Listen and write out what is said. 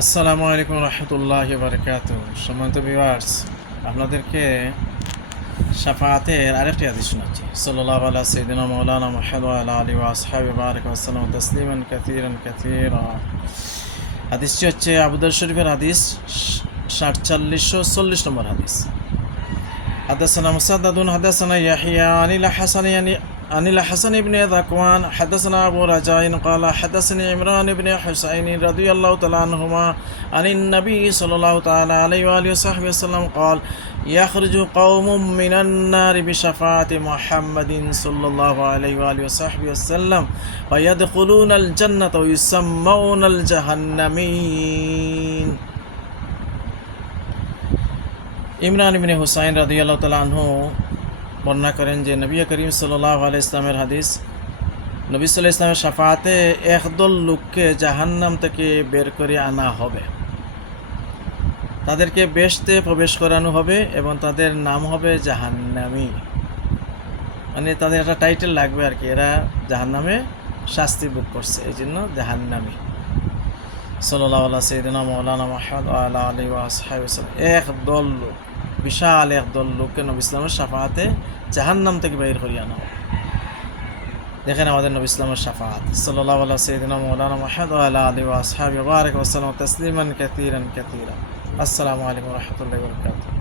আসসালামু আলাইকুম রহমতুল্লাহি ওয়া বারাকাতুহু। সম্মানিত ভিউয়ার্স, আপনাদেরকে শাফাআতের আরেকটি হাদিস শোনাচ্ছি। সাল্লাল্লাহু আলা সাইয়্যিদিনা মাওলানা মুহাম্মদ ওয়া আলা আলিহি ওয়া আসহাবিহি বারাকা ওয়া সাল্লামা তাসলিমান কাসীরান কাসীরা। হাদিসটি হচ্ছে আবু দাউদ শরীফের হাদিস 4740 নম্বর হাদিস। حدثنا مسدد حدثنا يحيى عن الحسن بن ذكوان حدثنا أبو رجاء قال حدثني عمران بن حسين رضي الله تعالى عنهما عن النبي صلى الله تعالى عليه وآله وصحبه وسلم قال يخرج قوم من النار بشفاعة محمد صلى الله عليه وآله وصحبه وسلم ويدخلون الجنة ويسمون الجهنمين। ইমরান ইবনে হুসাইন রাদিয়াল্লাহু তাআলা আনহু বর্ণনা করেন যে নবী করিম সাল্লাল্লাহু আলাইহি ইসলামের হাদিস, নবী সাল্লাল্লাহু আলাইহি ইসলামের শাফাআতে একদল লোককে জাহান্নাম থেকে বের করে আনা হবে, তাদেরকে বেহেশতে প্রবেশ করানো হবে এবং তাদের নাম হবে জাহান্নামী। মানে তাদের একটা টাইটেল লাগবে আর কি, এরা জাহান্নামে শাস্তি ভোগ করছে, এই জন্য জাহান্নামী। সাল্লাল্লাহু আলা সাইয়্যিদিনা মাওলানা মুহাম্মদ ওয়া আলা আলিহি ওয়া আসহাবিহি ওয়াসাল্লাম। একদল লোক, বিশাল একদল লোককে নবী ইসলামের শাফাআতে জাহান্নাম থেকে বের করে আনা হবে। দেখেন আমাদের নবী ইসলামের শাফাআত। সাল্লাল্লাহু আলা সাইয়্যিদিনা মাওলানা মুহাম্মদ ওয়া আলা আলিহি ওয়া আসহাবিহি বারাকা ওয়া সাল্লামা তাসলিমান কাসীরান কাসীরা। আসসালামু আলাইকুম ওয়া রাহমাতুল্লাহি ওয়া বারাকাতুহু।